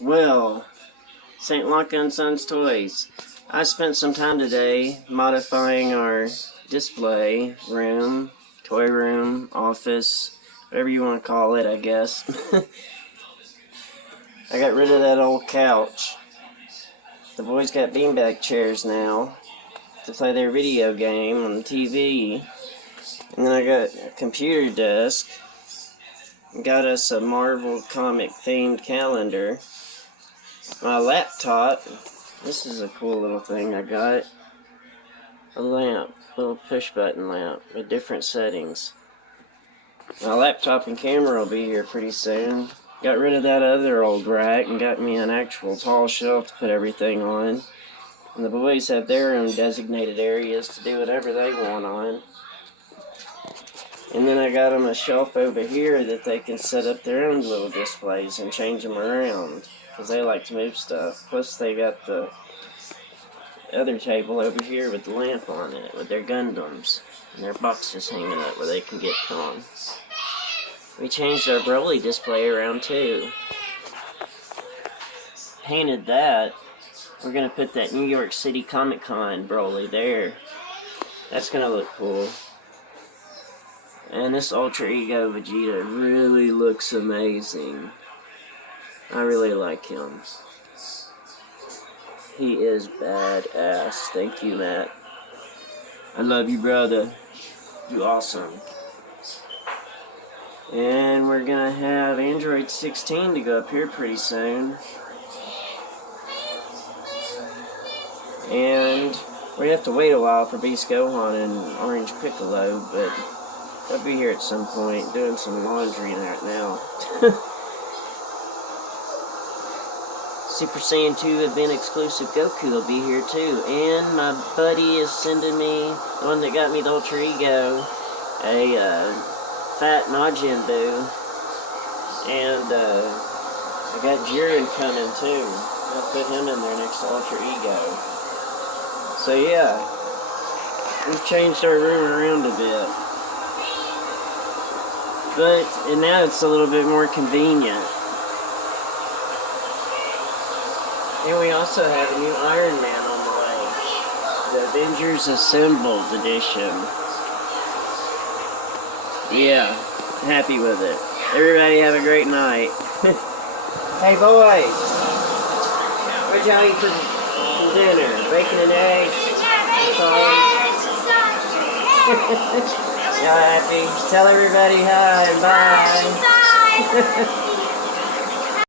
Well, St. Lonka & Sons Toys. I spent some time today modifying our display room, toy room, office, whatever you want to call it, I guess. I got rid of that old couch. The boys got beanbag chairs now to play their video game on the TV. And then I got a computer desk. Got us a Marvel comic themed calendar. My laptop. This is a cool little thing I got. A lamp. Little push button lamp with different settings. My laptop and camera will be here pretty soon. Got rid of that other old rack and got me an actual tall shelf to put everything on. And the boys have their own designated areas to do whatever they want on. And then I got them a shelf over here that they can set up their own little displays and change them around. Because they like to move stuff. Plus they got the other table over here with the lamp on it with their Gundams. And their boxes hanging up where they can get on. We changed our Broly display around too. Painted that. We're going to put that New York City Comic Con Broly there. That's going to look cool. And this Ultra Ego Vegeta really looks amazing. I really like him. He is badass. Thank you, Matt. I love you, brother. You awesome. And we're gonna have Android 16 to go up here pretty soon. And we have to wait a while for Beast Gohan and Orange Piccolo, but I'll be here at some point doing some laundry right now. Super Saiyan 2 event exclusive Goku will be here too. And my buddy is sending me, the one that got me the Ultra Ego, a fat Majin Buu. And I got Jiren coming too. I'll put him in there next to Ultra Ego. So yeah, we've changed our room around a bit. And now it's a little bit more convenient. And we also have a new Iron Man on the way. The Avengers Assembled edition. Yeah, happy with it. Everybody have a great night. Hey boys, what y'all eat for dinner? Bacon and eggs? Y'all happy? Tell everybody hi and bye.